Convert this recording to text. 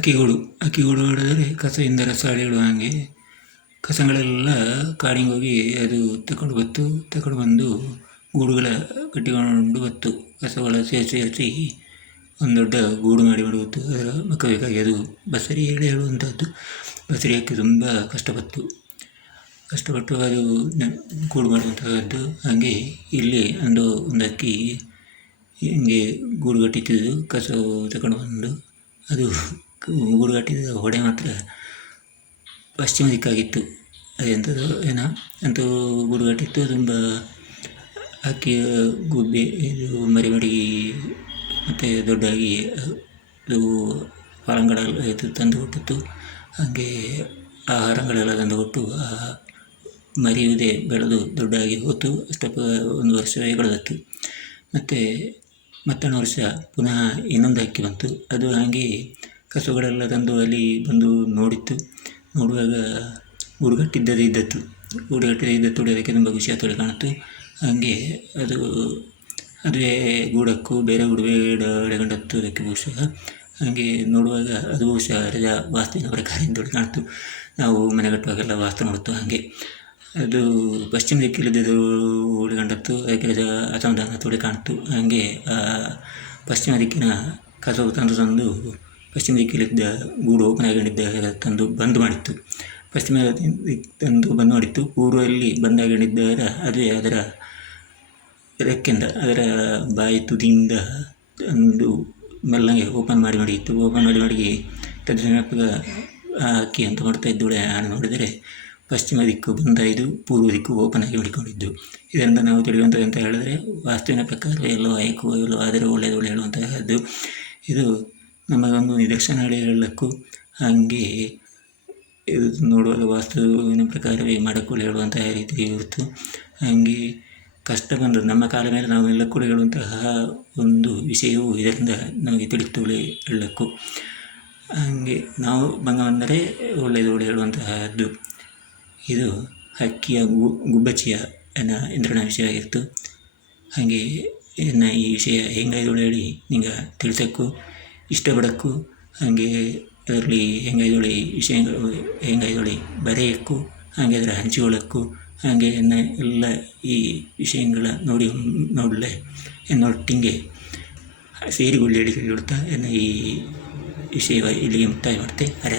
ಹಕ್ಕಿಗಳು ಹಕ್ಕಿಗಳು ಹೊಡೆದರೆ ಕಸದಿಂದ ರಸ ಸಾಳೆಗಳು ಹಾಗೆ. ಕಸಗಳೆಲ್ಲ ಕಾಡಿಗೆ ಹೋಗಿ ಅದು ತಗೊಂಡು ಬತ್ತು ತಗೊಂಡು ಬಂದು ಗೂಡುಗಳ ಕಟ್ಟಿಕೊಂಡು ಬತ್ತು. ಕಸಗಳ ಸೇರಿಸಿ ಸೇರಿಸಿ ಒಂದು ದೊಡ್ಡ ಗೂಡು ಮಾಡಿ ಮಾಡುವುದು ಅದರ ಮಕ್ಕಬೇಕಾಗಿ ಅದು ಬಸರಿ ಎಳೆ ಹೇಳುವಂಥದ್ದು ಬಸರಿ ಹಾಕಿ ತುಂಬ ಕಷ್ಟಪಟ್ಟು ಕಷ್ಟಪಟ್ಟು ಅದು ಗೂಡು ಮಾಡುವಂಥದ್ದು ಹಾಗೆ ಇಲ್ಲಿ ಒಂದು ಒಂದು ಅಕ್ಕಿ ಹಿಂಗೆ ಗೂಡು ಕಟ್ಟಿದ್ದು ಕಸ ತಗೊಂಡು ಬಂದು ಅದು ಗೂಡು ಕಟ್ಟಿದ ಹೊಡೆ ಮಾತ್ರ ಪಶ್ಚಿಮ ದಿಕ್ಕಾಗಿತ್ತು. ಅದೆಂಥದ್ದು ಏನೋ ಅಂತೂ ಗುಡುಗಟ್ಟಿತ್ತು ತುಂಬ ಹಕ್ಕಿಯ ಗುಬ್ಬಿ, ಇದು ಮರಿ ಮಡಗಿ ಮತ್ತು ದೊಡ್ಡಾಗಿ ಇದು ಫಲಗಳೆಲ್ಲ ಇದು ತಂದು ಕೊಟ್ಟಿತ್ತು ಹಾಗೆ ಆಹಾರಗಳೆಲ್ಲ ತಂದು ಕೊಟ್ಟು ಆ ಮರಿಯುವುದೇ ಬೆಳೆದು ದೊಡ್ಡಾಗಿ ಹೋಯ್ತು ಅಷ್ಟಪ್ಪ ಒಂದು ವರ್ಷವೇ ಕಳೆದಿತ್ತು ಮತ್ತು ಮತ್ತೊಂದು ವರ್ಷ ಪುನಃ ಇನ್ನೊಂದು ಹಕ್ಕಿ ಬಂತು. ಅದು ಹಾಗೆ ಕಸುಗಳೆಲ್ಲ ತಂದು ಅಲ್ಲಿ ಬಂದು ನೋಡಿತ್ತು. ನೋಡುವಾಗ ಗೂಡು ಇದ್ದತ್ತು ಇದ್ದದ್ದು. ಇದ್ದ ಕಟ್ಟಿದ ಇದ್ದದ್ದು ಅದಕ್ಕೆ ತುಂಬ ಖುಷಿ ಆಗ್ತದೆ ಕಾಣುತ್ತು. ಹಾಗೆ ಅದು ಅದುವೇ ಗೂಡಕ್ಕೂ ಬೇರೆ ಗೂಡು ಬೇಡ ಎಳೆಗೊಂಡತ್ತು ಅದಕ್ಕೆ ಬಹುಶಃ. ಹಾಗೆ ನೋಡುವಾಗ ಅದು ಬಹುಶಃ ರಜಾ ವಾಸ್ತುವಿನ ಪ್ರಕಾರ ಎಂದು ಕಾಣ್ತು ನಾವು ಮನೆ ಕಟ್ಟುವಾಗೆಲ್ಲ ವಾಸ್ತು ನೋಡ್ತು ಹಾಗೆ. ಅದು ಪಶ್ಚಿಮ ದಿಕ್ಕಿಲ್ಲದ್ದು ಉಳಿಗಂಡತ್ತು ಅದಕ್ಕೆ ರಜಾ ಅಸಮಾಧಾನ ತೋಡಿ ಕಾಣ್ತು ಹಾಗೆ ಪಶ್ಚಿಮ ದಿಕ್ಕಿನ ಕಸವು ತಂದು ತಂದು ಪಶ್ಚಿಮ ದಿಕ್ಕಿಲಿದ್ದ ಗೂಡು ಓಪನ್ ಆಗಿಕೊಂಡಿದ್ದ ತಂದು ಬಂದ್ ಮಾಡಿತ್ತು. ಪಶ್ಚಿಮ ತಂದು ಬಂದ್ ಮಾಡಿತ್ತು. ಪೂರ್ವದಲ್ಲಿ ಬಂದ್ ಅದೇ ಅದರ ರೆಕ್ಕೆಯಿಂದ, ಅದರ ಬಾಯಿ ತುದಿಯಿಂದ ತಂದು ಮೆಲ್ಲಂಗೆ ಓಪನ್ ಮಾಡಿ ಮಾಡಿತ್ತು. ಓಪನ್ ಮಾಡಿ ಮಾಡಿ ತಜ್ಞಾಪಕ ಆ ಅಂತ ಮಾಡ್ತಾ ಇದ್ದೋಳೆ ನಾನು ನೋಡಿದರೆ ಪಶ್ಚಿಮ ದಿಕ್ಕು ಬಂದ ಇದು ಪೂರ್ವ ದಿಕ್ಕು ಓಪನ್ ಆಗಿ ಮಾಡಿಕೊಂಡಿದ್ದು ಇದರಿಂದ ನಾವು ತಿಳಿಯುವಂಥದ್ದು ಅಂತ ಹೇಳಿದ್ರೆ ವಾಸ್ತುವಿನ ಪ್ರಕಾರ ಎಲ್ಲೋ ಆಯ್ಕು ಎಲ್ಲೋ ಆದರೆ ಒಳ್ಳೆಯದು ಒಳ್ಳೆ ಹೇಳುವಂತಹದ್ದು ಇದು ನಮಗೊಂದು ನಿದರ್ಶನ ಹೇಳಲಿಕ್ಕೂ ಹಾಗೆ ಇದು ನೋಡುವಾಗ ವಾಸ್ತುವಿನ ಪ್ರಕಾರವೇ ಮಾಡಕ್ಕೂ ಹೇಳುವಂತಹ ರೀತಿ ಇರುತ್ತು. ಹಾಗೆ ಕಷ್ಟ ಬಂದದ್ದು ನಮ್ಮ ಕಾಲ ಮೇಲೆ ನಾವು ಎಲ್ಲ ಕೂಡ ಹೇಳುವಂತಹ ಒಂದು ವಿಷಯವು ಇದರಿಂದ ನಮಗೆ ತಿಳಿತು ಹೇಳಕ್ಕು ಹಾಗೆ ನಾವು ಬಂಗ ಬಂದರೆ ಒಳ್ಳೆಯದು ಒಳ್ಳೆ ಹೇಳುವಂತಹದ್ದು. ಇದು ಹಕ್ಕಿಯ ಗುಬ್ಬಚ್ಚಿಯ ಎನ್ನ, ಇಂದ್ರನ ವಿಷಯವಾಗಿತ್ತು. ಹಾಗೆ ಇನ್ನು ಈ ವಿಷಯ ಹೆಂಗಾಯ್ತು ಹೇಳಿ ನಿಂಗೆ ತಿಳಿಸಕ್ಕೂ ಇಷ್ಟಪಡಕ್ಕೂ ಹಾಗೆ ಅದರಲ್ಲಿ ಹೆಂಗಾಯ್ದೊಳಿ ವಿಷಯಗಳು, ಹೆಂಗಾಯ್ದೊಳಿ ಬರೆಯೋಕ್ಕೂ, ಹಾಗೆ ಅದರ ಹಂಚಿಕೊಳ್ಳೋಕ್ಕೂ, ಹಾಗೆ ಎಲ್ಲ ಈ ವಿಷಯಗಳ ನೋಡಿ ನೋಡಲೆ ಎನ್ನೊಟ್ಟಿಗೆ ಸೇರಿಕೊಳ್ಳಿ ಹೇಳಿ ಹೇಳುತ್ತಾ ಎನ್ನ ಈ ವಿಷಯ ಇಲ್ಲಿಗೆ ಮುಕ್ತಾಯ ಮಾಡ್ತೆ. ಹರೇ